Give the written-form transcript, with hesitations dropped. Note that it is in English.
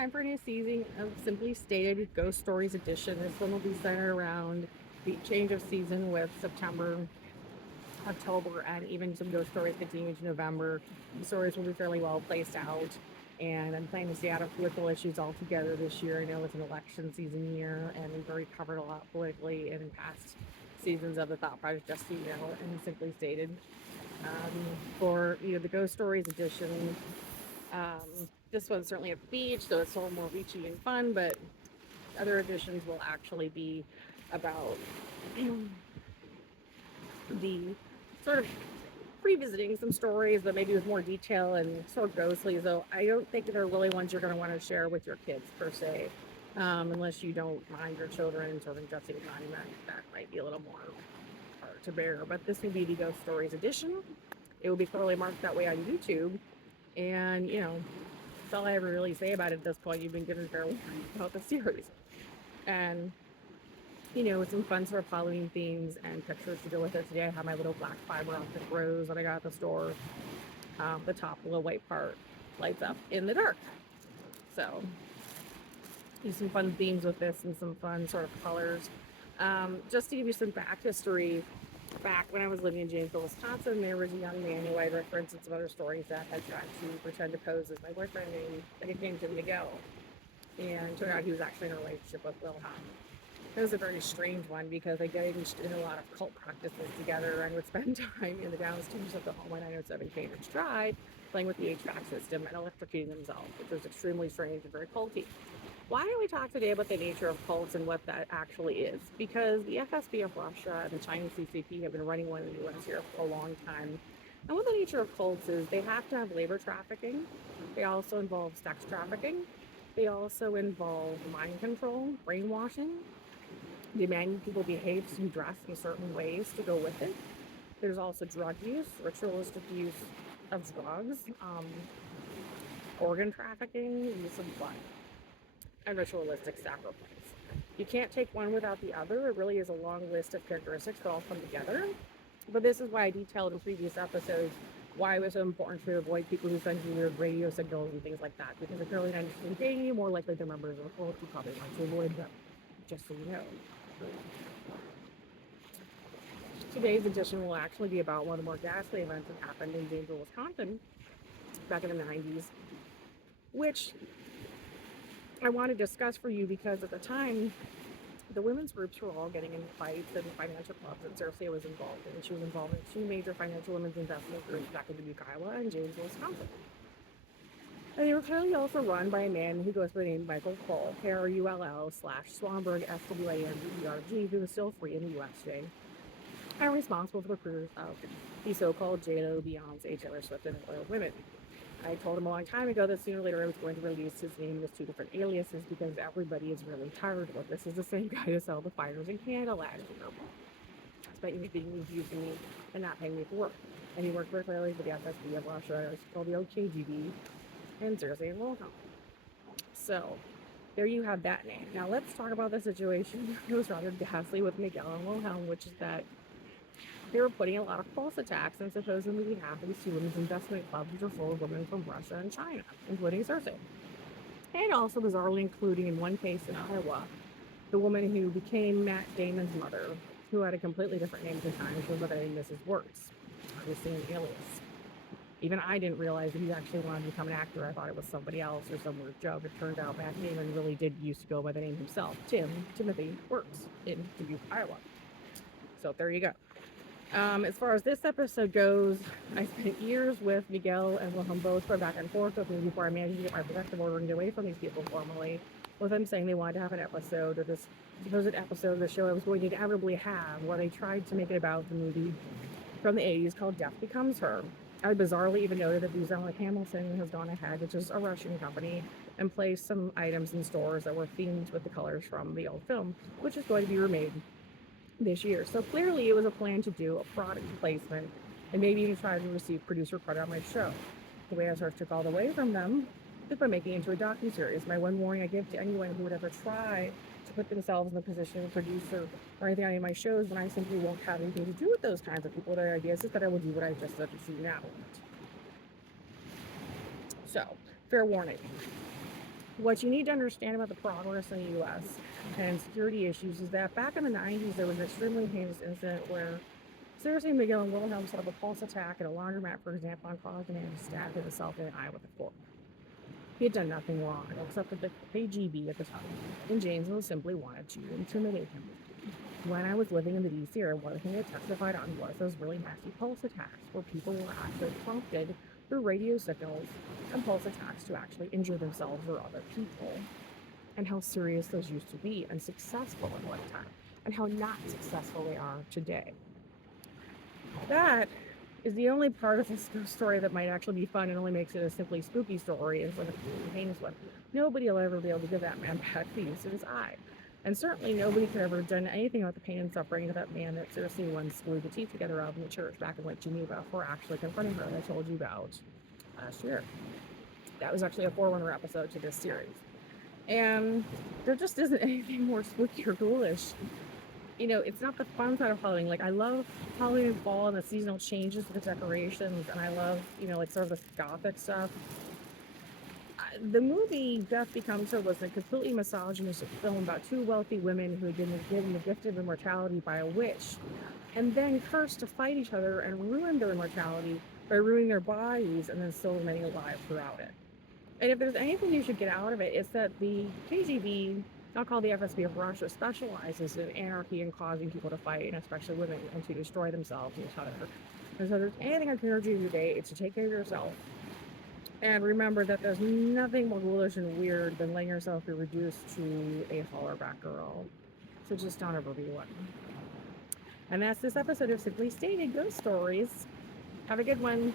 time for a new season of Simply Stated Ghost Stories Edition. This one will be centered around the change of season with September, October, and even some ghost stories continue to November. The stories will be fairly well placed out. And I'm planning to stay out of political issues altogether this year. I know it's an election season year, and we've already covered a lot politically in past seasons of the Thought Project, just so you know, and Simply Stated. For the Ghost Stories edition, this one's certainly at the beach, so it's a little more beachy and fun, but other editions will actually be about the sort of revisiting some stories, but maybe with more detail and sort of ghostly. So I don't think they're really ones you're going to want to share with your kids per se, unless you don't mind your children sort of ingesting content that might be a little more hard to bear. But this will be the Ghost Stories edition. It will be clearly marked that way on YouTube, and that's all I ever really say about it at this point. You've been given fair warning about the series, and with some fun sort of Halloween themes and pictures to go with it. Today I have my little black fiber optic rose that I got at the store. The top little white part lights up in the dark. So use some fun themes with this and some fun sort of colors. Just to give you some back history, back when I was living in Janesville, Wisconsin, there was a young man who I referenced in some other stories that had tried to pretend to pose as my boyfriend named him Miguel. And it turned out he was actually in a relationship with Will Hahn. It was a very strange one because they engaged in a lot of cult practices together and would spend time in the downstairs of the home on 907 Cambridge Drive playing with the HVAC system and electrocuting themselves, which was extremely strange and very culty. Why don't we talk today about the nature of cults and what that actually is? Because the FSB of Russia and the Chinese CCP have been running one in the US here for a long time. And what the nature of cults is, they have to have labor trafficking. They also involve sex trafficking. They also involve mind control, brainwashing, demanding people behave and dress in certain ways to go with it. There's also drug use, ritualistic use of drugs, organ trafficking, use of blood, and ritualistic sacrifice. You can't take one without the other. It really is a long list of characteristics that all come together. But this is why I detailed in previous episodes why it was so important to avoid people who send you weird radio signals and things like that. Because if you're really not interested in dating you, more likely they're members of a cult, you probably want to avoid them. Just so you know. Today's edition will actually be about one of the more ghastly events that happened in Janesville, Wisconsin back in the 90s, which I want to discuss for you because at the time, the women's groups were all getting into fights and financial clubs that Cersei was involved in. She was involved in two major financial women's investment groups back in Dubuque, Iowa and Janesville, Wisconsin. And they were clearly also run by a man who goes by the name Michael Kull, KRULL/Swanberg, SWANBERG, who is still free in the US today, and responsible for the careers of the so-called J.Lo, Beyonce, Taylor Swift, and other women. I told him a long time ago that sooner or later I was going to release his name as two different aliases because everybody is really tired of it. This is the same guy who sold the fires in Canada last year. Despite me being using me and not paying me for work. And he worked very clearly for the FSB of Russia. It's called the OKGB and Cersei and Wilhelm. So there you have that name. Now let's talk about the situation that was rather ghastly with Miguel and Wilhelm, which is that they were putting a lot of false attacks on supposedly behalf of these two women's investment clubs, which are full of women from Russia and China, including Cersei. And also bizarrely including in one case in Iowa, the woman who became Matt Damon's mother, who had a completely different name at the time. She was by the name Mrs. Works, obviously an alias. Even I didn't realize that he actually wanted to become an actor. I thought it was somebody else or some weird joke. It turned out Matt Damon really did used to go by the name himself, Timothy Works, in Dubuque, Iowa. So there you go. As far as this episode goes, I spent years with Miguel and Wilhelm both going back and forth with me before I managed to get my protective order and get away from these people formally, with them saying they wanted to have an episode, or this supposed episode of the show I was going to inevitably have, where they tried to make it about the movie from the 80s called Death Becomes Her. I bizarrely even noted that Booz-Allen Hamilton has gone ahead, which is a Russian company, and placed some items in stores that were themed with the colors from the old film, which is going to be remade this year. So clearly it was a plan to do a product placement and maybe even try to receive producer credit on my show. The way I sort of took all the way from them is by making it into a docuseries. My one warning I give to anyone who would ever try to put themselves in the position of a producer or anything on any of my shows when I simply won't have anything to do with those kinds of people, their ideas, is that I will do what I just said to see now. So, fair warning. What you need to understand about the progress in the US and security issues is that back in the 90s, there was an extremely heinous incident where Seriously Miguel and Wilhelm set up a pulse attack at a laundromat, for example, and caused a man to stab himself in the eye with a fork. He had done nothing wrong, except that the KGB at the time in Janesville simply wanted to intimidate him. When I was living in the DC area, one thing they testified on was those really nasty pulse attacks where people were actually prompted through radio signals and pulse attacks to actually injure themselves or other people, and how serious those used to be and successful at one time, and how not successful they are today. That is the only part of this story that might actually be fun and only makes it a simply spooky story instead of a heinous one. Nobody will ever be able to give that man back the use of his eye. And certainly nobody could ever have done anything about the pain and suffering of that man that seriously once glued the teeth together of in the church back in Lake Geneva for actually confronting her that I told you about last year. That was actually a Forerunner episode to this series. And there just isn't anything more spooky or ghoulish. It's not the fun side of Halloween. Like, I love Halloween and fall and the seasonal changes with the decorations, and I love, like sort of the gothic stuff. The movie Death Becomes Her was a completely misogynistic film about two wealthy women who had been given the gift of immortality by a witch, and then cursed to fight each other and ruin their immortality by ruining their bodies and then still remaining alive throughout it. And if there's anything you should get out of it, it's that the KGB, now called the FSB of Russia, specializes in anarchy and causing people to fight, and especially women, and to destroy themselves and each other. And so, if there's anything I can urge you today, it's to take care of yourself. And remember that there's nothing more ghoulish and weird than letting yourself be reduced to a hollerback girl. So just don't ever be one. And that's this episode of Simply Stated Ghost Stories. Have a good one.